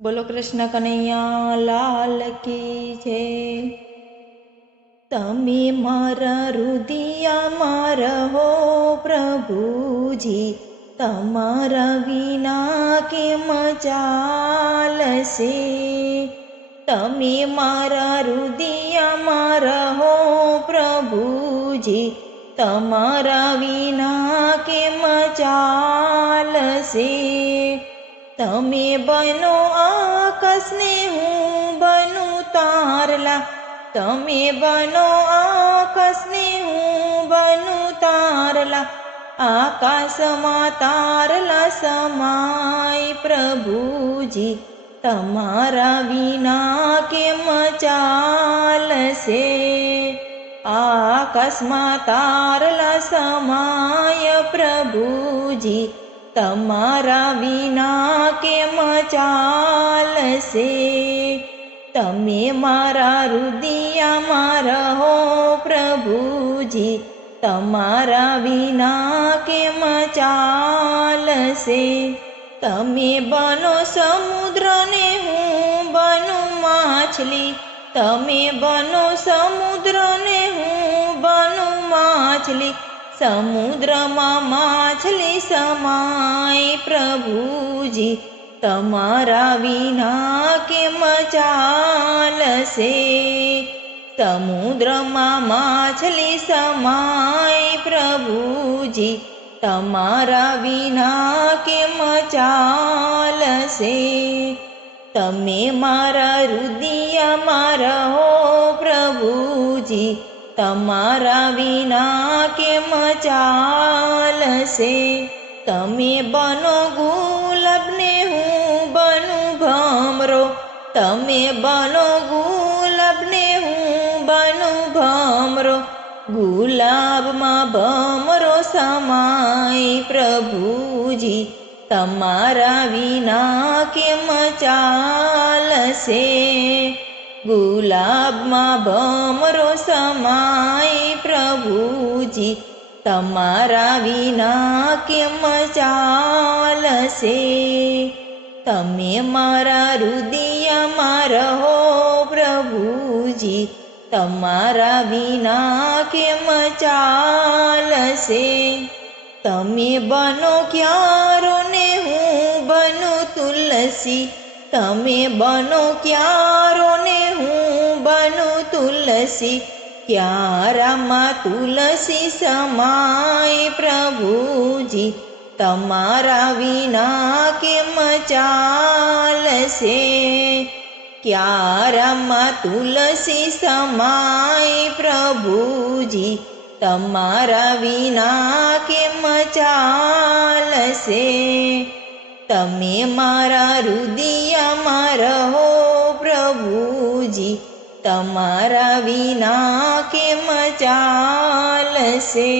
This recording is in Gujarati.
બોલો કૃષ્ણ કનૈયા લાલ કી છે। તમે મારા હૃદયમાં રહો પ્રભુજી, તમારા વિના કેમ ચાલશે। તમે મારા હૃદયમાં રહો પ્રભુજી, તમારા વિના કેમ ચાલશે। તમે બનો આકાશને હું બનું તારલા, તમે બનો આકાશને હું બનું તારલા, આકાશમાં તારલા સમાય પ્રભુજી, તમારા વિના કેમ ચાલશે। આકાશમાં તારલા સમાય પ્રભુજી, તમારા વિના કેમ ચાલશે। તમે મારા હૃદયમાં રહો પ્રભુજી, તમારા વિના કેમ ચાલશે। તમે બનો સમુદ્રને હું બનું માછલી, તમે બનો સમુદ્રને હું બનું માછલી, સમુદ્રમાં માછલી સમાય પ્રભુજી, તમારા વિના કેમ ચાલશે। સમુદ્રમાં માછલી સમાય પ્રભુજી, તમારા વિના કેમ ચાલશે। તમે મારા હૃદયમાં રહો પ્રભુજી, તમારા વિના કેમ ચાલશે। તમે બનો ગુલાબને હું બનું ભમરો, તમે બનો ગુલાબને હું બનું ભમરો, ગુલાબમાં ભમરો સમાય પ્રભુજી, તમારા વિના કેમ ચાલશે। ગુલાબમાં ભમરો સમાય પ્રભુજી, તમારા વિના કેમ ચાલશે। તમે મારા હૃદયમાં રહો પ્રભુજી, તમારા વિના કેમ ચાલશે। તમે બનો ક્યારો ને હું બનું તુલસી, તમે બનો ક્યારો ને હું બનું તુલસી, ક્યારામાં તુલસી સમાય પ્રભુજી, તમારા વિના કેમ ચાલશે। ક્યારામાં તુલસી સમાય પ્રભુજી, તમારા વિના કેમ ચાલશે। તમે મારા હૃદયમાં રહો પ્રભુજી, તમારા વિના કેમ ચાલશે।